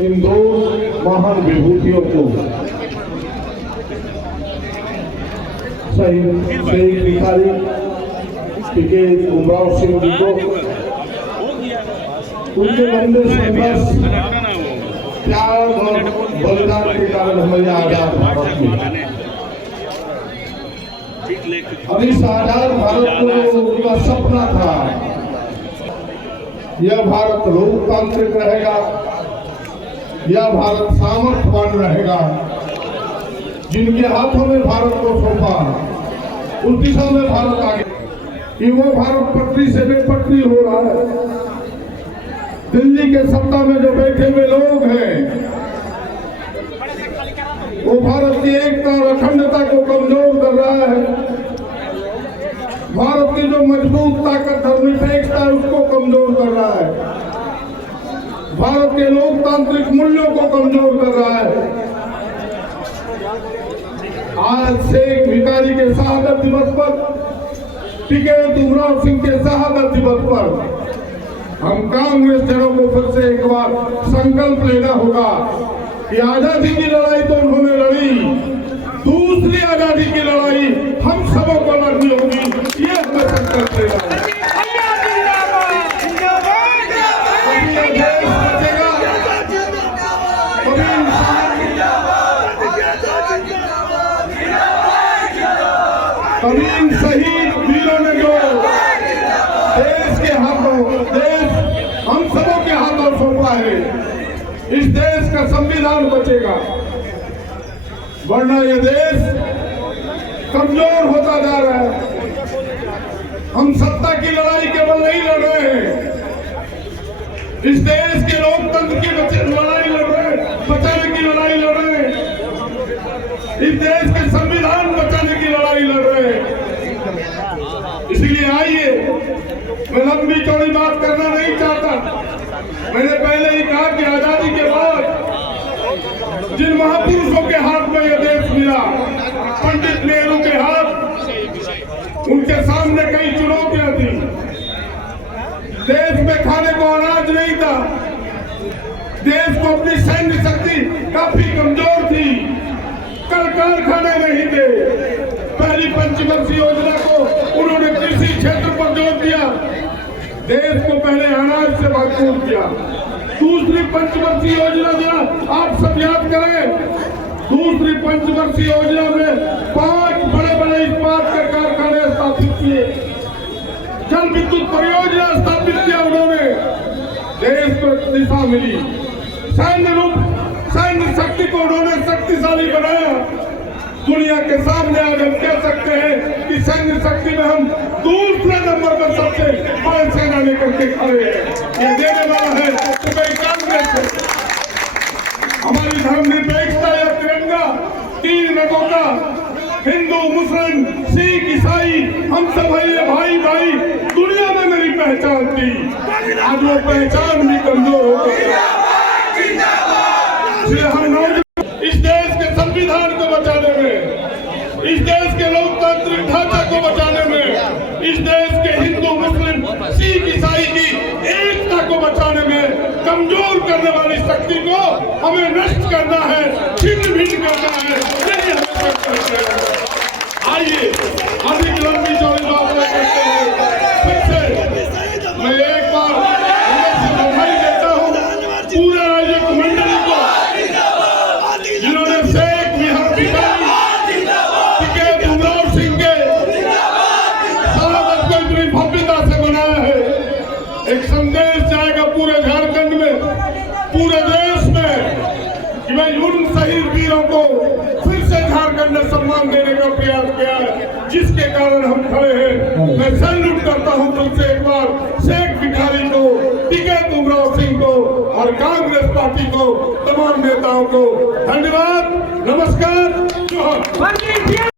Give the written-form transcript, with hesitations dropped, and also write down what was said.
इन दो महान विभूतियों को शहीद शेख भिखारी टीके उमराव सिंह जी को उनके लंबे संघर्ष त्याग और बलिदान के कारण हमें आजाद भारत मिला। अब इस आजाद भारत को उनका सपना था, यह भारत लोकतांत्रिक रहेगा, यह भारत सामर्थ्यवान रहेगा। जिनके हाथों में भारत को सौंपा उस दिशा में भारत आगे कि वो भारत पटरी से बेपटरी हो रहा है। दिल्ली के सत्ता में जो बैठे हुए लोग हैं वो भारत की एकता और अखंडता को कमजोर कर रहा है। भारत की जो मजबूत ताकत धर्मनिरपेक्षता है उसको कमजोर कर रहा है। भारत के लोकतांत्रिक मूल्यों को कमजोर कर रहा है। आज शेख भिखारी के शहादत दिवस पर, टीके उमराव सिंह के शहादत दिवस पर हम कांग्रेस जनों को फिर से एक बार संकल्प लेना होगा कि आजादी की लड़ाई तो उन्होंने लड़ी, दूसरी आजादी की लड़ाई हम सबों को लड़नी होगी। ये हमें संकल्प लेना है। कभी इन शहीद वीरों ने जो देश के हाथों, देश हम सबों के हाथों सौंपा है, इस देश का संविधान बचेगा, वरना ये देश कमजोर होता जा रहा है। हम सत्ता की लड़ाई केवल नहीं लड़ रहे हैं, इस देश के लोकतंत्र की लड़ाई लड़ रहे हैं, बचाने की लड़ाई लड़ रहे हैं, इस देश के संविधान बचाने की लड़ाई लड़ रहे हैं। इसलिए आइए, मैं लंबी चौड़ी बात करना नहीं चाहता। मैंने पहले ही कहा कि आजादी के बाद जिन महापुरुषों के हाथ में यह देश मिला, पंडित नेहरू के हाथ, उनके सामने कई चुनौतियां थी। देश में खाने को अनाज नहीं था, देश को अपनी सैन्य शक्ति काफी कमजोर थी, कल कारखाने नहीं थे। पहली पंचवर्षीय योजना को उन्होंने कृषि क्षेत्र पर जोर दिया, देश को पहले अनाज से भरपूर किया। दूसरी पंचवर्षीय योजना जो आप सब याद करें, दूसरी पंचवर्षीय योजना में 5 बड़े बड़े इस्पात के कारखाने स्थापित किए, जल विद्युत परियोजना स्थापित किया उन्होंने, देश को दिशा मिली। सैन्य शक्ति को उन्होंने शक्तिशाली बनाया। दुनिया के सामने आज हम कह सकते हैं कि सैन्य शक्ति में हम दूसरे नंबर पर सबसे बड़ी सेना लेकर के खड़े हैं। ये देने वाला है तो भाई कांग्रेस है। हमारी धर्मनिरपेक्षता या तिरंगा 3 रंगों का, हिंदू, मुस्लिम, सिख, ईसाई, हम सब भाई भाई दुनिया में मेरी पहचान थी। आज वो पहचान भी कमजोर हो गई। हम इस देश के संविधान को बचाने में, इस देश के लोकतांत्रिक ढांचा को बचाने में, इस देश के हिंदू, मुस्लिम, सिख, ईसाई की एकता को बचाने में कमजोर करने वाली शक्ति को हमें नष्ट करना है, छिन्न भिन्न करना है। यही हमें संकल्प लेना है। आइए, अधिक लंबी चौड़ी बात न करते हैं, फिर से मैं एक बार बधाई देता हूँ पूरे राजनीतिक मंडली को, जिन्होंने शेख भिखारी टीके उमराव सिंह के शहादत को इतनी भव्यता से मनाया है। एक संदेश जाएगा पूरे झारखंड में, पूरे देश में, कि मैं उन शहीद वीरों को फिर से झारखंड ने सम्मान देने का प्रयास किया है, जिसके कारण हम खड़े हैं। मैं सैल्यूट करता हूं फिर से एक बार शेख भिखारी को, टीके उमराव सिंह को और कांग्रेस पार्टी को, तमाम नेताओं को धन्यवाद, नमस्कार, जोहर।